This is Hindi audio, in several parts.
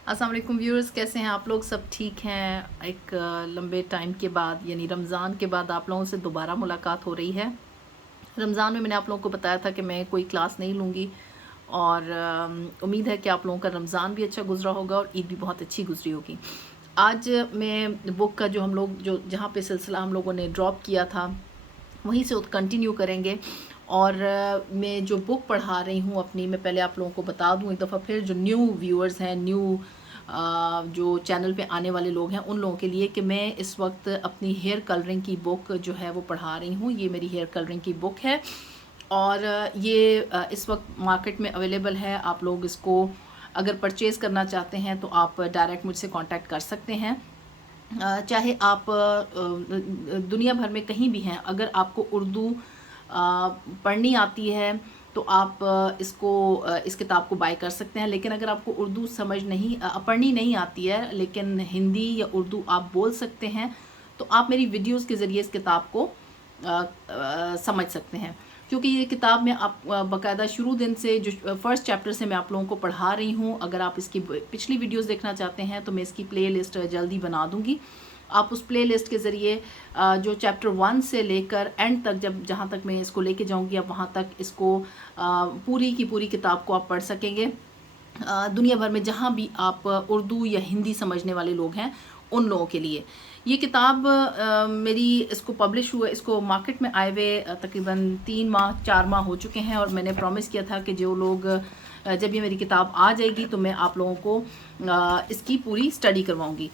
अस्सलाम वालेकुम व्यूअर्स, कैसे हैं आप लोग? सब ठीक हैं? एक लंबे टाइम के बाद यानी रमज़ान के बाद आप लोगों से दोबारा मुलाकात हो रही है। रमज़ान में मैंने आप लोगों को बताया था कि मैं कोई क्लास नहीं लूँगी और उम्मीद है कि आप लोगों का रमज़ान भी अच्छा गुजरा होगा और ईद भी बहुत अच्छी गुजरी होगी। आज मैं बुक का जो हम लोग जो जहाँ पे सिलसिला हम लोगों ने ड्रॉप किया था वहीं से कंटिन्यू करेंगे। और मैं जो बुक पढ़ा रही हूँ अपनी, मैं पहले आप लोगों को बता दूँ एक दफ़ा फिर, जो न्यू व्यूअर्स हैं, न्यू जो चैनल पे आने वाले लोग हैं उन लोगों के लिए, कि मैं इस वक्त अपनी हेयर कलरिंग की बुक जो है वो पढ़ा रही हूँ। ये मेरी हेयर कलरिंग की बुक है और ये इस वक्त मार्केट में अवेलेबल है। आप लोग इसको अगर परचेज़ करना चाहते हैं तो आप डायरेक्ट मुझसे कांटेक्ट कर सकते हैं। चाहे आप दुनिया भर में कहीं भी हैं, अगर आपको उर्दू पढ़नी आती है तो आप इस किताब को बाय कर सकते हैं। लेकिन अगर आपको उर्दू पढ़नी नहीं आती है लेकिन हिंदी या उर्दू आप बोल सकते हैं, तो आप मेरी वीडियोस के ज़रिए इस किताब को समझ सकते हैं। क्योंकि ये किताब मैं आप बाकायदा शुरू दिन से जो फर्स्ट चैप्टर से मैं आप लोगों को पढ़ा रही हूँ। अगर आप इसकी पिछली वीडियोस देखना चाहते हैं तो मैं इसकी प्ले लिस्ट जल्दी बना दूँगी। आप उस प्ले लिस्ट के ज़रिए जो चैप्टर 1 से लेकर एंड तक, जहाँ तक मैं इसको लेके जाऊँगी, आप वहाँ तक इसको पूरी की पूरी किताब को आप पढ़ सकेंगे। दुनिया भर में जहाँ भी आप उर्दू या हिंदी समझने वाले लोग हैं उन लोगों के लिए ये किताब मेरी इसको पब्लिश हुआ, इसको मार्केट में आए हुए तकरीबन 3 माह 4 माह हो चुके हैं। और मैंने प्रॉमिस किया था कि जो लोग जब ये मेरी किताब आ जाएगी तो मैं आप लोगों को इसकी पूरी स्टडी करवाऊंगी।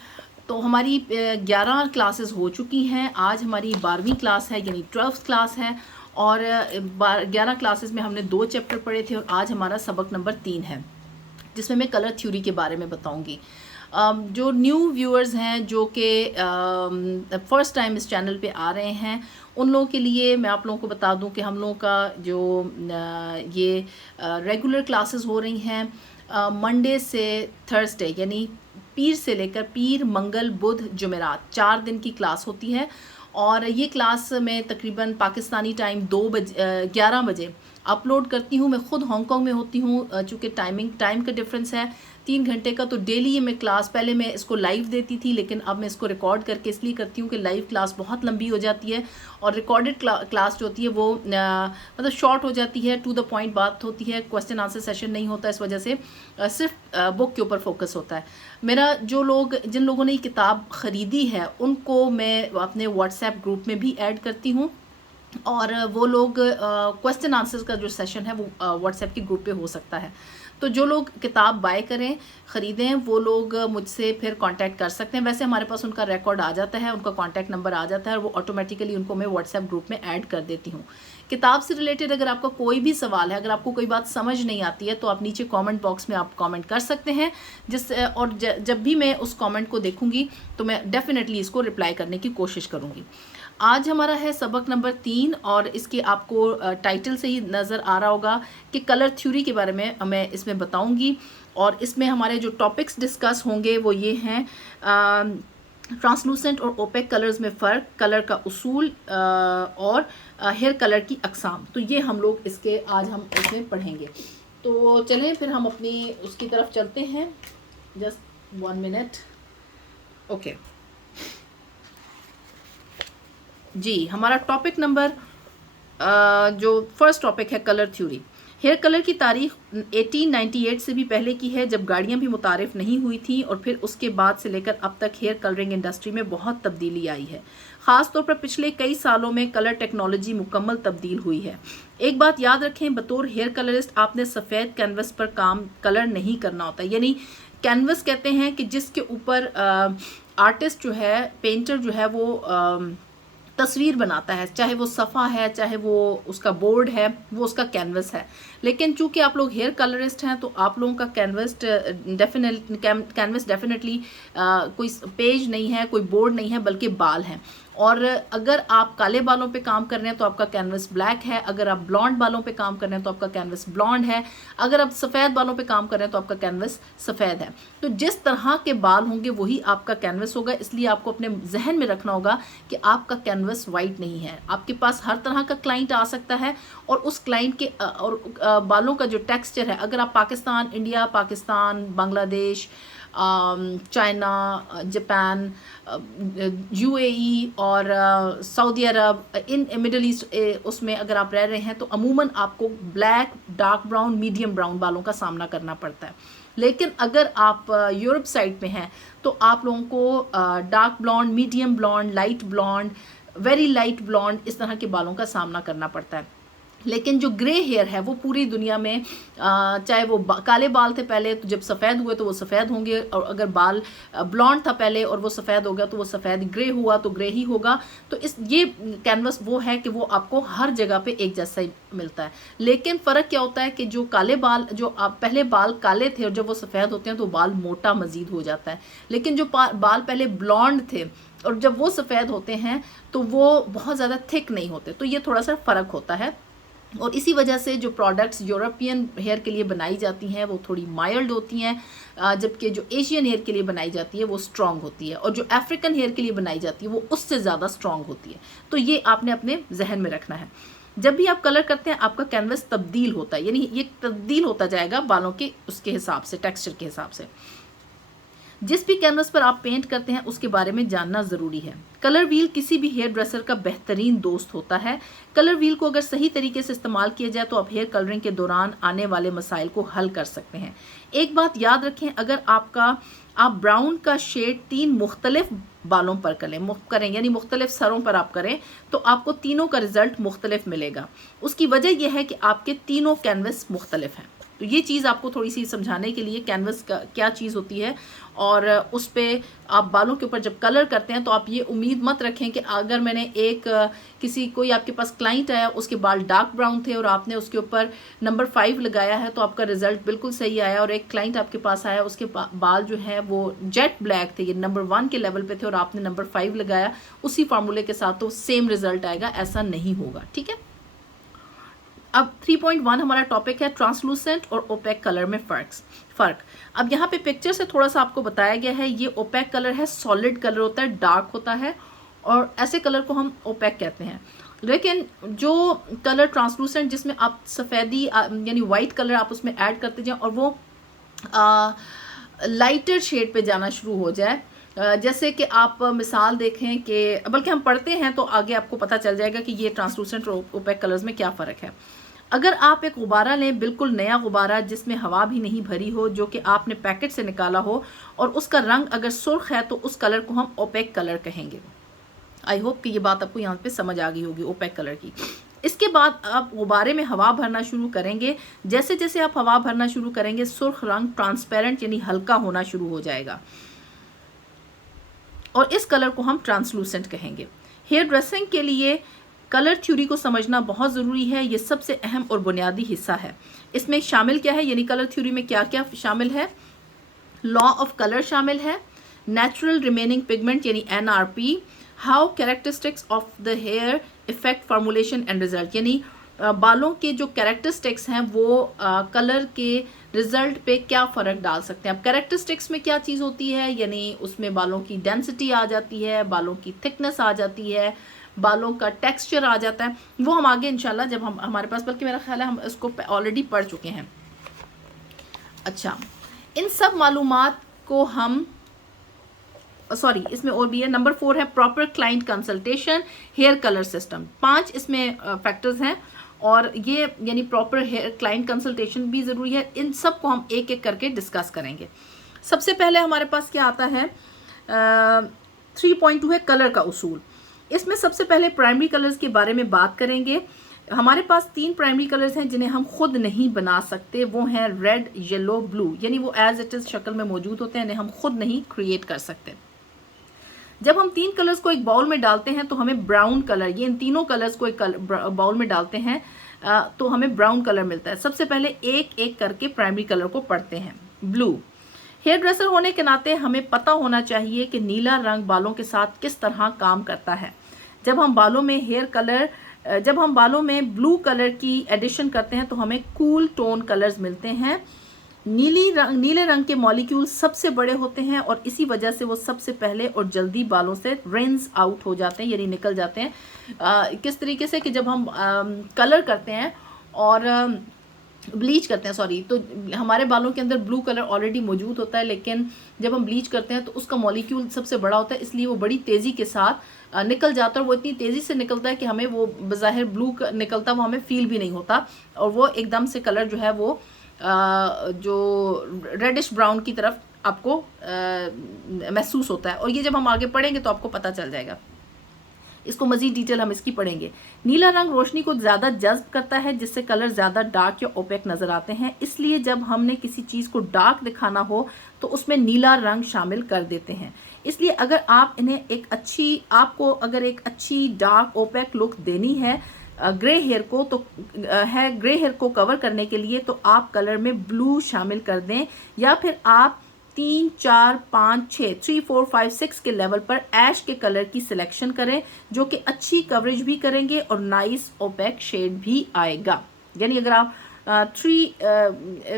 तो हमारी 11 क्लासेस हो चुकी हैं। आज हमारी 12वीं क्लास है यानी 12th क्लास है। और 11 क्लासेस में हमने 2 चैप्टर पढ़े थे और आज हमारा सबक नंबर 3 है जिसमें मैं कलर थ्योरी के बारे में बताऊंगी। जो न्यू व्यूअर्स हैं जो कि फर्स्ट टाइम इस चैनल पे आ रहे हैं उन लोगों के लिए मैं आप लोगों को बता दूं कि हम लोगों का जो ये रेगुलर क्लासेस हो रही हैं मंडे से थर्सडे, यानी पीर से लेकर पीर, मंगल, बुध, जुमेरात 4 दिन की क्लास होती है। और ये क्लास मैं तकरीबन पाकिस्तानी टाइम 11 बजे अपलोड करती हूँ। मैं ख़ुद हांगकांग में होती हूँ, चूँकि टाइम का डिफरेंस है 3 घंटे का। तो डेली ये मैं क्लास, पहले मैं इसको लाइव देती थी लेकिन अब मैं इसको रिकॉर्ड करके इसलिए करती हूँ कि लाइव क्लास बहुत लंबी हो जाती है और रिकॉर्डेड क्लास जो होती है वो मतलब शॉर्ट हो जाती है, टू द पॉइंट बात होती है, क्वेश्चन आंसर सेशन नहीं होता। इस वजह से सिर्फ बुक के ऊपर फोकस होता है मेरा। जिन लोगों ने ये किताब ख़रीदी है उनको मैं अपने व्हाट्सएप ग्रुप में भी ऐड करती हूँ और वो लोग क्वेश्चन आंसर्स का जो सेशन है वो व्हाट्सएप के ग्रुप पे हो सकता है। तो जो लोग किताब बाय करें, ख़रीदें, वो लोग मुझसे फिर कांटेक्ट कर सकते हैं। वैसे हमारे पास उनका रिकॉर्ड आ जाता है, उनका कांटेक्ट नंबर आ जाता है और वो ऑटोमेटिकली उनको मैं व्हाट्सएप ग्रुप में ऐड कर देती हूँ। किताब से रिलेटेड अगर आपका कोई भी सवाल है, अगर आपको कोई बात समझ नहीं आती है तो आप नीचे कमेंट बॉक्स में आप कमेंट कर सकते हैं, और जब भी मैं उस कमेंट को देखूंगी तो मैं डेफिनेटली इसको रिप्लाई करने की कोशिश करूँगी। आज हमारा है सबक नंबर 3 और इसके आपको टाइटल से ही नज़र आ रहा होगा कि कलर थ्योरी के बारे में मैं इसमें बताऊंगी। और इसमें हमारे जो टॉपिक्स डिस्कस होंगे वो ये हैं ट्रांसलूसेंट और ओपेक कलर्स में फ़र्क, कलर का उसूल और हेयर कलर की अकसाम। तो ये हम लोग आज हम इसमें पढ़ेंगे। तो चलें फिर हम अपनी उसकी तरफ चलते हैं। Just 1 minute. ओके जी, हमारा टॉपिक नंबर जो फर्स्ट टॉपिक है कलर थ्योरी। हेयर कलर की तारीख 1898 से भी पहले की है, जब गाड़ियां भी मुतारिफ नहीं हुई थी, और फिर उसके बाद से लेकर अब तक हेयर कलरिंग इंडस्ट्री में बहुत तब्दीली आई है। ख़ास तौर पर पिछले कई सालों में कलर टेक्नोलॉजी मुकम्मल तब्दील हुई है। एक बात याद रखें, बतौर हेयर कलरिस्ट आपने सफ़ेद कैनवस पर काम कलर नहीं करना होता। यानी कैनवस कहते हैं कि जिसके ऊपर आर्टिस्ट जो है, पेंटर जो है, वो तस्वीर बनाता है, चाहे वो सफ़ा है, चाहे वो उसका बोर्ड है, वो उसका कैनवस है। लेकिन चूंकि आप लोग हेयर कलरिस्ट हैं तो आप लोगों का कैनवस डेफिनेटली कोई पेज नहीं है, कोई बोर्ड नहीं है, बल्कि बाल हैं। और अगर आप काले बालों पे काम कर रहे हैं तो आपका कैनवस ब्लैक है, अगर आप ब्लॉन्ड बालों पे काम कर रहे हैं तो आपका कैनवस ब्लॉन्ड है, अगर आप सफ़ेद बालों पे काम कर रहे हैं तो आपका कैनवस सफ़ेद है। तो जिस तरह के बाल होंगे वही आपका कैनवस होगा, इसलिए आपको अपने जहन में रखना होगा कि आपका कैनवस वाइट नहीं है। आपके पास हर तरह का क्लाइंट आ सकता है और उस क्लाइंट के बालों का जो टेक्सचर है, अगर आप Pakistan, India, Pakistan, Bangladesh, China, Japan, UAE और सऊदी अरब, इन मिडल ईस्ट उसमें अगर आप रह रहे हैं तो अमूमन आपको black, dark brown, medium brown बालों का सामना करना पड़ता है। लेकिन अगर आप यूरोप साइड में हैं तो आप लोगों को dark blonde, medium blonde, light blonde, very light blonde, इस तरह के बालों का सामना करना पड़ता है। लेकिन जो ग्रे हेयर है वो पूरी दुनिया में, चाहे वो काले बाल थे पहले तो जब सफ़ेद हुए तो वो सफ़ेद होंगे, और अगर बाल ब्लॉन्ड था पहले और वो सफ़ेद हो गया तो वो सफ़ेद, ग्रे हुआ तो ग्रे ही होगा। तो ये कैनवस वो है कि वो आपको हर जगह पे एक जैसा ही मिलता है। लेकिन फ़र्क क्या होता है कि जो काले बाल, जो आप पहले बाल काले थे और जब वो सफ़ेद होते हैं तो बाल मोटा मज़ीद हो जाता है, लेकिन जो बाल पहले ब्लॉन्ड थे और जब वो सफ़ेद होते हैं तो वो बहुत ज़्यादा थिक नहीं होते। तो ये थोड़ा सा फ़र्क होता है, और इसी वजह से जो प्रोडक्ट्स यूरोपियन हेयर के लिए बनाई जाती हैं वो थोड़ी माइल्ड होती हैं, जबकि जो एशियन हेयर के लिए बनाई जाती है वो स्ट्रॉन्ग होती है, और जो अफ्रीकन हेयर के लिए बनाई जाती है वो उससे ज़्यादा स्ट्रॉन्ग होती है। तो ये आपने अपने जहन में रखना है। जब भी आप कलर करते हैं आपका कैनवस तब्दील होता है, यानी ये तब्दील होता जाएगा बालों के उसके हिसाब से, टेक्सचर के हिसाब से। जिस भी कैनवस पर आप पेंट करते हैं उसके बारे में जानना ज़रूरी है। कलर व्हील किसी भी हेयर ड्रेसर का बेहतरीन दोस्त होता है। कलर व्हील को अगर सही तरीके से इस्तेमाल किया जाए तो आप हेयर कलरिंग के दौरान आने वाले मसाइल को हल कर सकते हैं। एक बात याद रखें, अगर आप ब्राउन का शेड 3 मुख्तलिफ बालों पर करें यानी मुख्तलिफ सरों पर आप करें तो आपको तीनों का रिजल्ट मुख्तलिफ मिलेगा। उसकी वजह यह है कि आपके तीनों कैनवस मुख्तलिफ हैं। तो ये चीज़ आपको थोड़ी सी समझाने के लिए, कैनवस का क्या चीज़ होती है, और उस पर आप बालों के ऊपर जब कलर करते हैं तो आप ये उम्मीद मत रखें कि अगर मैंने कोई आपके पास क्लाइंट आया, उसके बाल डार्क ब्राउन थे और आपने उसके ऊपर नंबर 5 लगाया है तो आपका रिजल्ट बिल्कुल सही आया, और एक क्लाइंट आपके पास आया उसके बाल जो है वो जेट ब्लैक थे, ये नंबर 1 के लेवल पे थे और आपने नंबर 5 लगाया उसी फार्मूले के साथ, तो सेम रिजल्ट आएगा, ऐसा नहीं होगा। ठीक है। अब 3.1 हमारा टॉपिक है ट्रांसलूसेंट और ओपेक कलर में फ़र्क। अब यहाँ पे पिक्चर से थोड़ा सा आपको बताया गया है, ये ओपेक कलर है, सॉलिड कलर होता है, डार्क होता है, और ऐसे कलर को हम ओपेक कहते हैं। लेकिन जो कलर ट्रांसलूसेंट, जिसमें आप सफ़ेदी यानी वाइट कलर आप उसमें ऐड करते जाएं और वो लाइटर शेड पे जाना शुरू हो जाए, जैसे कि आप मिसाल देखें कि, बल्कि हम पढ़ते हैं तो आगे आपको पता चल जाएगा कि ये ट्रांसलूसेंट और ओपेक कलर्स में क्या फ़र्क है। अगर आप एक गुब्बारा लें, बिल्कुल नया गुब्बारा जिसमें हवा भी नहीं भरी हो, जो कि आपने पैकेट से निकाला हो, और उसका रंग अगर सुर्ख है तो उस कलर को हम ओपेक कलर कहेंगे। आई होप कि ये बात आपको यहाँ पे समझ आ गई होगी ओपेक कलर की। इसके बाद आप गुब्बारे में हवा भरना शुरू करेंगे, जैसे जैसे आप हवा भरना शुरू करेंगे सुर्ख रंग ट्रांसपेरेंट यानी हल्का होना शुरू हो जाएगा, और इस कलर को हम ट्रांसलूसेंट कहेंगे। हेयर ड्रेसिंग के लिए कलर थ्योरी को समझना बहुत ज़रूरी है, ये सबसे अहम और बुनियादी हिस्सा है। इसमें शामिल क्या है, यानी कलर थ्योरी में क्या क्या शामिल है। लॉ ऑफ कलर शामिल है, नेचुरल रिमेनिंग पिगमेंट यानी NRP, how characteristics of the hair effect formulation and result, यानी बालों के जो कैरेक्टरिस्टिक्स हैं वो कलर के रिजल्ट पे क्या फ़र्क डाल सकते हैं। अब कैरेक्टरिस्टिक्स में क्या चीज़ होती है, यानी उसमें बालों की डेंसिटी आ जाती है, बालों की थिकनेस आ जाती है, बालों का टेक्सचर आ जाता है। वो हम आगे इंशाल्लाह जब हमारे पास, बल्कि मेरा ख्याल है हम इसको ऑलरेडी पढ़ चुके हैं। अच्छा, इन सब मालूमात को हम इसमें और भी है। नंबर 4 है proper client consultation, hair colour system. 5 इसमें फैक्टर्स हैं, और ये यानी प्रॉपर हेयर क्लाइंट कंसल्टेशन भी ज़रूरी है। इन सब को हम एक एक करके डिस्कस करेंगे। सबसे पहले हमारे पास क्या आता है, 3.2 है कलर का उसूल। इसमें सबसे पहले प्राइमरी कलर्स के बारे में बात करेंगे। हमारे पास 3 प्राइमरी कलर्स हैं जिन्हें हम खुद नहीं बना सकते, वो हैं रेड, येलो, ब्लू, यानी वो एज इट इज़ शक्ल में मौजूद होते हैं, इन्हें हम खुद नहीं क्रिएट कर सकते। जब हम 3 कलर्स को एक बाउल में डालते हैं तो हमें ब्राउन कलर, ये इन तीनों कलर्स को एक बाउल में डालते हैं तो हमें ब्राउन कलर मिलता है। सबसे पहले एक एक करके प्राइमरी कलर को पढ़ते हैं। ब्लू, हेयर ड्रेसर होने के नाते हमें पता होना चाहिए कि नीला रंग बालों के साथ किस तरह काम करता है। जब हम बालों में जब हम बालों में ब्लू कलर की एडिशन करते हैं तो हमें कूल टोन कलर्स मिलते हैं। नीले रंग के मॉलिक्यूल सबसे बड़े होते हैं और इसी वजह से वो सबसे पहले और जल्दी बालों से रिंस आउट हो जाते हैं, यानी निकल जाते हैं। किस तरीके से कि जब हम कलर करते हैं और ब्लीच करते हैं, सॉरी, तो हमारे बालों के अंदर ब्लू कलर ऑलरेडी मौजूद होता है, लेकिन जब हम ब्लीच करते हैं तो उसका मॉलिक्यूल सबसे बड़ा होता है, इसलिए वो बड़ी तेज़ी के साथ निकल जाता है। और वो इतनी तेज़ी से निकलता है कि हमें वो बज़ाहिर ब्लू निकलता वो हमें फील भी नहीं होता, और वो एकदम से कलर जो है वो जो रेडिश ब्राउन की तरफ आपको महसूस होता है। और ये जब हम आगे पढ़ेंगे तो आपको पता चल जाएगा, इसको मज़ीद डिटेल हम इसकी पढ़ेंगे। नीला रंग रोशनी को ज़्यादा जज्ब करता है, जिससे कलर ज़्यादा डार्क या ओपेक नज़र आते हैं। इसलिए जब हमने किसी चीज़ को डार्क दिखाना हो तो उसमें नीला रंग शामिल कर देते हैं। इसलिए अगर आप आपको अगर एक अच्छी डार्क ओपेक लुक देनी है ग्रे हेयर को, तो ग्रे हेयर को कवर करने के लिए, तो आप कलर में ब्लू शामिल कर दें, या फिर आप 3, 4, 5, 6, 3, 4, 5, 6 के लेवल पर ऐश के कलर की सिलेक्शन करें, जो कि अच्छी कवरेज भी करेंगे और नाइस ओपेक शेड भी आएगा। यानी अगर आप 3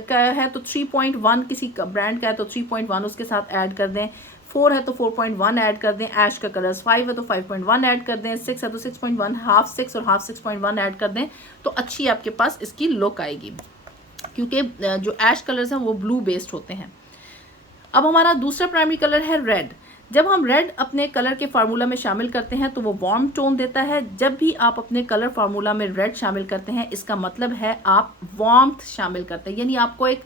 का है तो 3.1 किसी ब्रांड का है तो 3.1 उसके साथ ऐड कर दें, 4 है तो 4.1 ऐड कर दें, ऐश का कलर्स 5 है तो 5.1 ऐड कर दें, 6 है तो 6.1, हाफ 6 और हाफ 6.1 ऐड कर दें, तो अच्छी आपके पास इसकी लुक आएगी, क्योंकि जो ऐश कलर्स हैं वो ब्लू बेस्ड होते हैं। अब हमारा दूसरा प्राइमरी कलर है रेड। जब हम रेड अपने कलर के फार्मूला में शामिल करते हैं तो वो वार्म टोन देता है। जब भी आप अपने कलर फार्मूला में रेड शामिल करते हैं, इसका मतलब है आप वार्मथ शामिल करते हैं, यानी आपको एक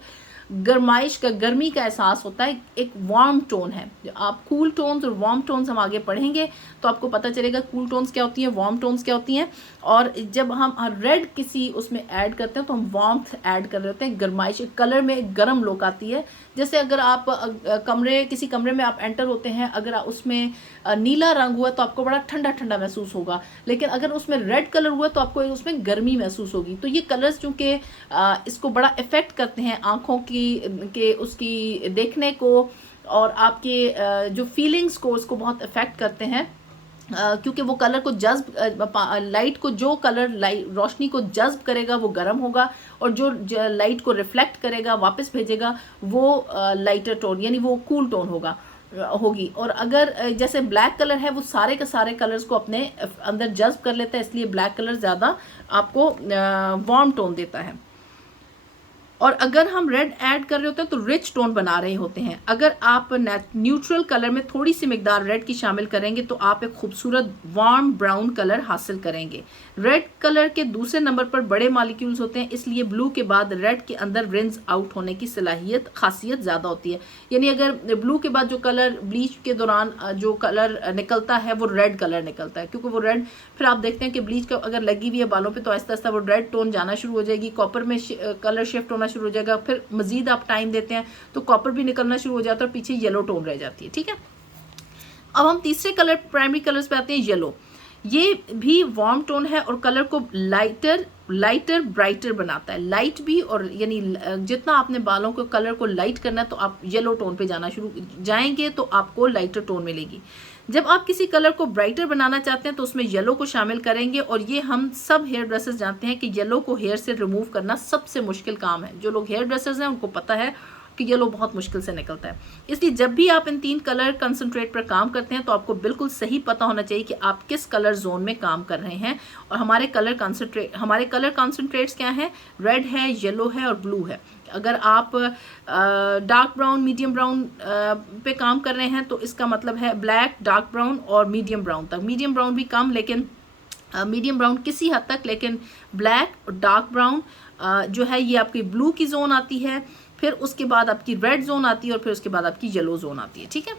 गर्मी का एहसास होता है, एक वार्म टोन है। आप कूल टोन्स और वार्म टोन्स हम आगे पढ़ेंगे तो आपको पता चलेगा कूल टोन्स क्या होती हैं, वार्म टोन्स क्या होती हैं। और जब हम रेड किसी उसमें ऐड करते हैं तो हम वार्मथ ऐड कर रहे होते हैं, गर्माइश, कलर में एक गर्म लुक आती है। जैसे अगर आप किसी कमरे में आप एंटर होते हैं, अगर उसमें नीला रंग हुआ तो आपको बड़ा ठंडा ठंडा महसूस होगा, लेकिन अगर उसमें रेड कलर हुआ तो आपको उसमें गर्मी महसूस होगी। तो ये कलर्स चूँकि इसको बड़ा इफ़ेक्ट करते हैं आँखों के उसकी देखने को, और आपके जो फीलिंग्स को उसको बहुत इफ़ेक्ट करते हैं, क्योंकि वो कलर को लाइट को, जो कलर रोशनी को जज्ब करेगा वो गर्म होगा, और जो लाइट को रिफ्लेक्ट करेगा वापस भेजेगा वो लाइटर टोन, यानी वो कूल टोन होगी। और अगर जैसे ब्लैक कलर है, वो सारे के सारे कलर्स को अपने अंदर जज्ब कर लेता है, इसलिए ब्लैक कलर ज़्यादा आपको वार्म टोन देता है। और अगर हम रेड ऐड कर रहे होते हैं तो रिच टोन बना रहे होते हैं। अगर आप न्यूट्रल कलर में थोड़ी सी मिकदार रेड की शामिल करेंगे तो आप एक खूबसूरत वार्म ब्राउन कलर हासिल करेंगे। रेड कलर के दूसरे नंबर पर बड़े मॉलिक्यूल्स होते हैं, इसलिए ब्लू के बाद रेड के अंदर रिंस आउट होने की खासियत ज़्यादा होती है। यानी अगर ब्लू के बाद जो कलर ब्लीच के दौरान जो कलर निकलता है वो रेड कलर निकलता है, क्योंकि वो रेड, फिर आप देखते हैं कि ब्लीच का अगर लगी हुई है बालों पे तो आहिस्ता आहिस्ता वो रेड टोन जाना शुरू हो जाएगी, कॉपर में कलर शिफ्ट होना शुरू हो जाएगा, फिर मजीद आप टाइम देते हैं तो कॉपर भी निकलना शुरू हो जाता है और पीछे येलो टोन रह जाती है। ठीक है, अब हम तीसरे कलर, प्राइमरी कलर्स पे आते हैं। येलो, ये भी वार्म टोन है और कलर को लाइटर ब्राइटर बनाता है। लाइट भी, और यानी जितना आपने बालों को कलर को लाइट करना है तो आप येलो टोन पे जाएंगे तो आपको लाइटर टोन मिलेगी। जब आप किसी कलर को ब्राइटर बनाना चाहते हैं तो उसमें येलो को शामिल करेंगे, और ये हम सब हेयर ड्रेसर्स जानते हैं कि येलो को हेयर से रिमूव करना सबसे मुश्किल काम है। जो लोग हेयर ड्रेसर्स हैं उनको पता है कि येलो बहुत मुश्किल से निकलता है। इसलिए जब भी आप इन 3 कलर कंसंट्रेट पर काम करते हैं तो आपको बिल्कुल सही पता होना चाहिए कि आप किस कलर जोन में काम कर रहे हैं। और हमारे कलर कंसंट्रेट्स क्या हैं? रेड है, येलो है और ब्लू है। अगर आप डार्क ब्राउन, मीडियम ब्राउन पे काम कर रहे हैं तो इसका मतलब है ब्लैक, डार्क ब्राउन और मीडियम ब्राउन तक। मीडियम ब्राउन भी कम, लेकिन मीडियम ब्राउन किसी हद तक, लेकिन ब्लैक और डार्क ब्राउन जो है ये आपकी ब्लू की जोन आती है, फिर उसके बाद आपकी रेड जोन आती है और फिर उसके बाद आपकी येलो जोन आती है। ठीक है,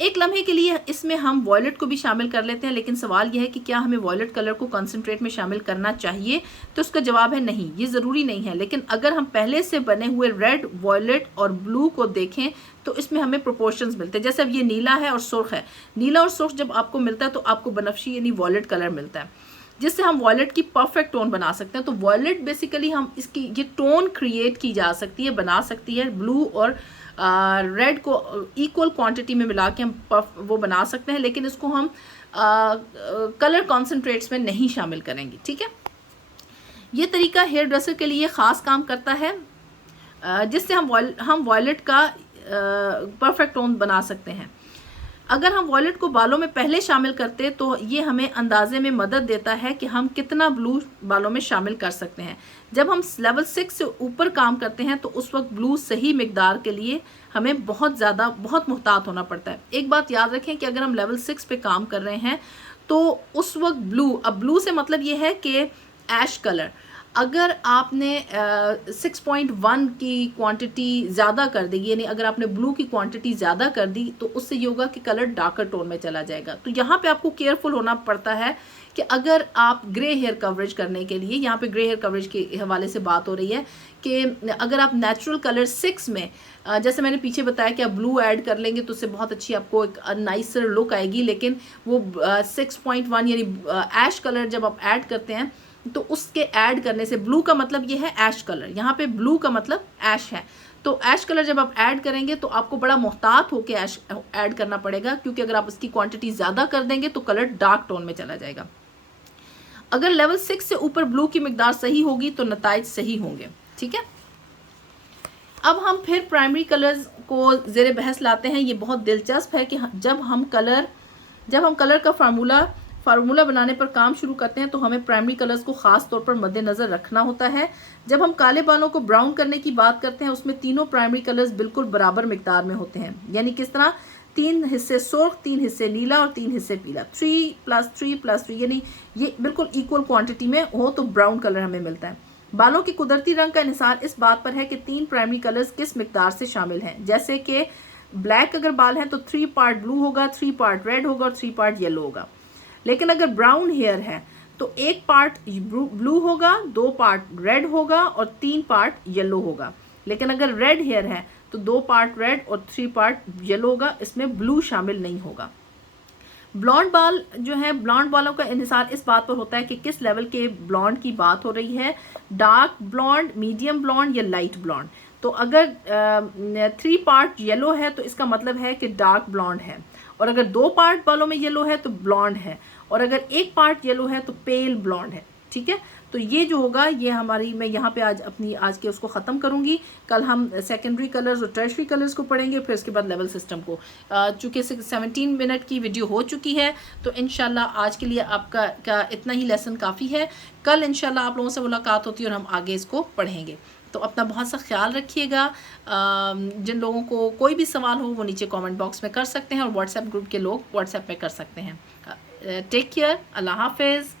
एक लम्हे के लिए इसमें हम वॉयलेट को भी शामिल कर लेते हैं, लेकिन सवाल यह है कि क्या हमें वॉयलेट कलर को कंसंट्रेट में शामिल करना चाहिए? तो उसका जवाब है नहीं, ये ज़रूरी नहीं है। लेकिन अगर हम पहले से बने हुए रेड, वॉयलेट और ब्लू को देखें तो इसमें हमें प्रोपोर्शंस मिलते हैं। जैसे अब ये नीला है और सुर्ख है, नीला और सुर्ख जब आपको मिलता है तो आपको बनफशी यानी वॉयलेट कलर मिलता है, जिससे हम वॉयलेट की परफेक्ट टोन बना सकते हैं। तो वॉयलेट बेसिकली हम इसकी ये टोन क्रिएट की जा सकती है, बना सकती है। ब्लू और रेड को इक्वल क्वांटिटी में मिला के हम वो बना सकते हैं, लेकिन इसको हम कलर कॉन्सेंट्रेट्स में नहीं शामिल करेंगी, ठीक है। ये तरीका हेयर ड्रेसर के लिए ख़ास काम करता है, जिससे हम वॉयलेट का परफेक्ट टोन बना सकते हैं। अगर हम वॉयलेट को बालों में पहले शामिल करते तो ये हमें अंदाजे में मदद देता है कि हम कितना ब्लू बालों में शामिल कर सकते हैं। जब हम लेवल 6 से ऊपर काम करते हैं तो उस वक्त ब्लू सही मिकदार के लिए हमें बहुत मुहतात होना पड़ता है। एक बात याद रखें कि अगर हम लेवल 6 पे काम कर रहे हैं तो उस वक्त अब ब्लू से मतलब ये है कि ऐश कलर, अगर आपने 6.1 की क्वांटिटी ज़्यादा कर दी, यानी अगर आपने ब्लू की क्वांटिटी ज़्यादा कर दी तो उससे ये होगा कि कलर डार्कर टोन में चला जाएगा। तो यहाँ पे आपको केयरफुल होना पड़ता है कि अगर आप ग्रे हेयर कवरेज करने के लिए, यहाँ पे ग्रे हेयर कवरेज के हवाले से बात हो रही है कि अगर आप नेचुरल कलर 6 में, जैसे मैंने पीछे बताया कि आप ब्लू ऐड कर लेंगे तो उससे बहुत अच्छी आपको एक नाइसर लुक आएगी, लेकिन वो 6.1 यानी ऐश कलर जब आप ऐड करते हैं तो उसके ऐड करने से, ब्लू का मतलब ये है ऐश कलर, यहाँ पे ब्लू का मतलब ऐश है, तो ऐश कलर जब आप ऐड करेंगे तो आपको बड़ा मोहतात होकर ऐश ऐड करना पड़ेगा, क्योंकि अगर आप उसकी क्वांटिटी ज़्यादा कर देंगे तो कलर डार्क टोन में चला जाएगा। अगर लेवल 6 से ऊपर ब्लू की मिकदार सही होगी तो नताइज सही होंगे, ठीक है। अब हम फिर प्राइमरी कलर्स को ज़ेरे बहस लाते हैं। ये बहुत दिलचस्प है कि जब हम कलर का फार्मूला बनाने पर काम शुरू करते हैं तो हमें प्राइमरी कलर्स को ख़ास तौर पर मद्देनज़र रखना होता है। जब हम काले बालों को ब्राउन करने की बात करते हैं उसमें तीनों प्राइमरी कलर्स बिल्कुल बराबर मिकदार में होते हैं, यानी किस तरह 3 हिस्से सुर्ख, 3 हिस्से नीला और 3 हिस्से पीला, 3 + 3 + 3, यानी ये बिल्कुल इक्वल क्वांटिटी में हो तो ब्राउन कलर हमें मिलता है। बालों के कुदरती रंग का इंहिसार इस बात पर है कि 3 प्राइमरी कलर्स किस मिकदार से शामिल हैं। जैसे कि ब्लैक अगर बाल हैं तो 3 पार्ट ब्लू होगा, 3 पार्ट रेड होगा और 3 पार्ट येलो होगा। लेकिन अगर ब्राउन हेयर है तो 1 पार्ट ब्लू होगा, 2 पार्ट रेड होगा और 3 पार्ट येलो होगा। लेकिन अगर रेड हेयर है तो 2 पार्ट रेड और 3 पार्ट येलो होगा, इसमें ब्लू शामिल नहीं होगा। ब्लॉन्ड बाल जो है, ब्लॉन्ड बालों का इंहिसार इस बात पर होता है कि किस लेवल के ब्लॉन्ड की बात हो रही है, डार्क ब्लॉन्ड, मीडियम ब्लॉन्ड या लाइट ब्लॉन्ड। तो अगर 3 पार्ट येलो है तो इसका मतलब है कि डार्क ब्लॉन्ड है, और अगर 2 पार्ट बालों में येलो है तो ब्लॉन्ड है, और अगर 1 पार्ट येलो है तो पेल ब्लॉन्ड है, ठीक है। तो ये जो होगा ये हमारी, मैं यहाँ पे आज के उसको ख़त्म करूँगी। कल हम सेकेंडरी कलर्स और टर्शरी कलर्स को पढ़ेंगे, फिर उसके बाद लेवल सिस्टम को। चूँकि 17 मिनट की वीडियो हो चुकी है तो इंशाल्लाह आज के लिए आपका इतना ही लेसन काफ़ी है। कल इंशाल्लाह आप लोगों से मुलाकात होती है और हम आगे इसको पढ़ेंगे। तो अपना बहुत सा ख्याल रखिएगा। जिन लोगों को कोई भी सवाल हो वो नीचे कमेंट बॉक्स में कर सकते हैं, और व्हाट्सएप ग्रुप के लोग व्हाट्सएप में कर सकते हैं। टेक केयर, अल्लाह हाफिज़।